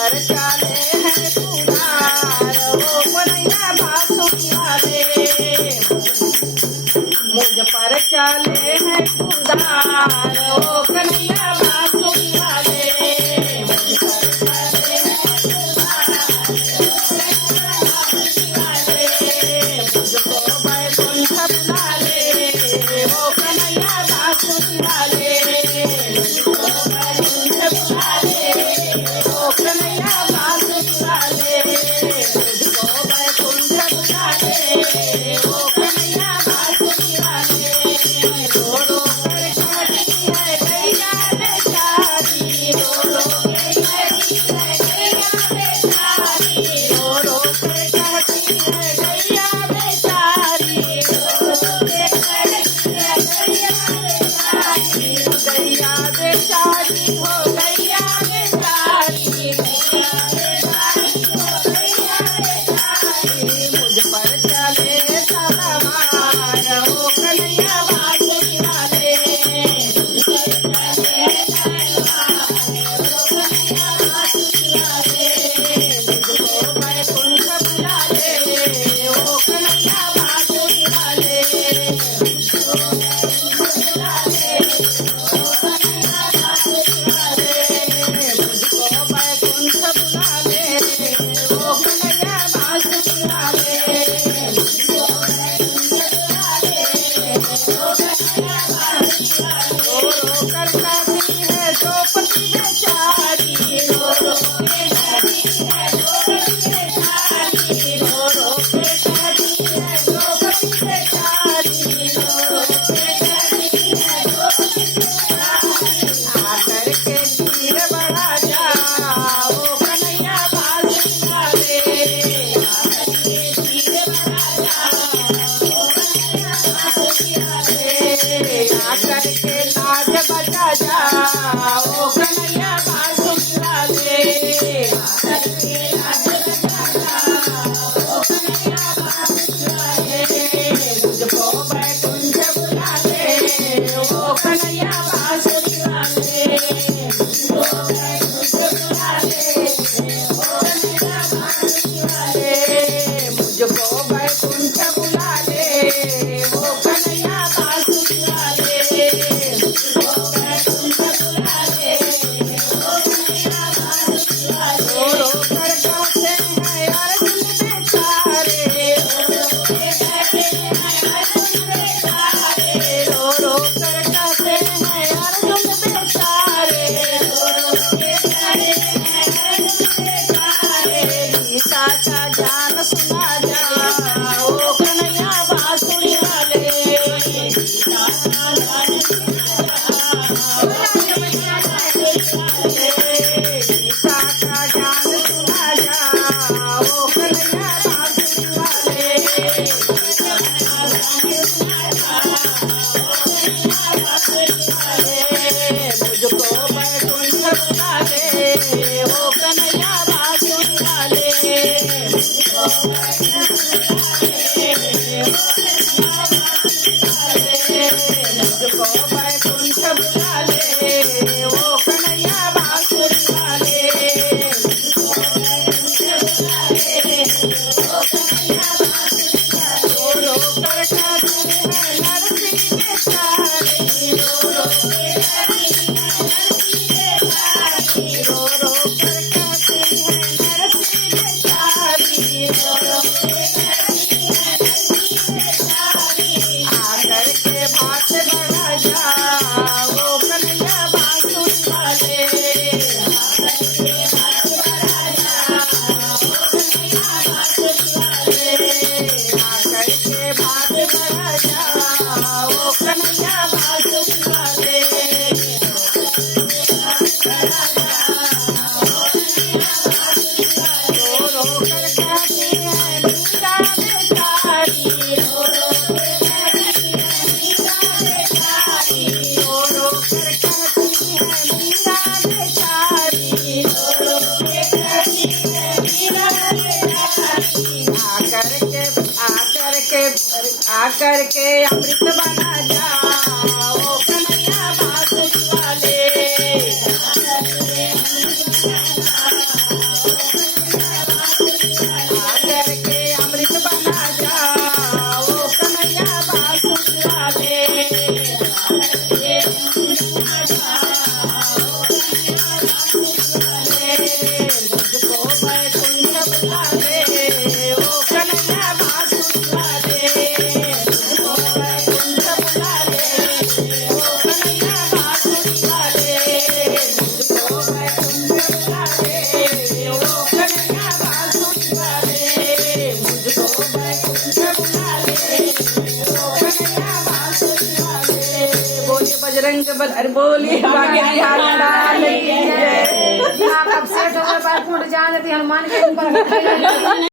पर चाले हैं कुमार वो कन्हैया बांसुरी वाले मुझ पर चाले हैं कुदार वो कन्हैया बांसुरी वाले मुझको बैकुंठ बुला ले वो कन्हैया बांसुरी वाले मुझको बैकुंठ बुला ले वो कन्हैया बांसुरी वाले मुझको बैकुंठ बुला ले वो कन्हैया बांसुरी वाले आकर के अमृत बना जाओ कन्हैया बांसुरी वाले आकर के अमृत बना जाओ कन्हैया बांसुरी वाले मुझको वैकुंठ बुला ले ओ कन्हैया बांसुरी वाले मुझको वैकुंठ बुला ले ओ कन्हैया बांसुरी वाले मुझको वैकुंठ बुला ले ओ कन्हैया बांसुरी वाले मुझको वैकुंठ बुला ले ओ कन्हैया बांसुरी वाले बोलिए बजरंग बल अरे बोलिए बाकी लाल की जय कब से तो बात जान हनुमान के ऊपर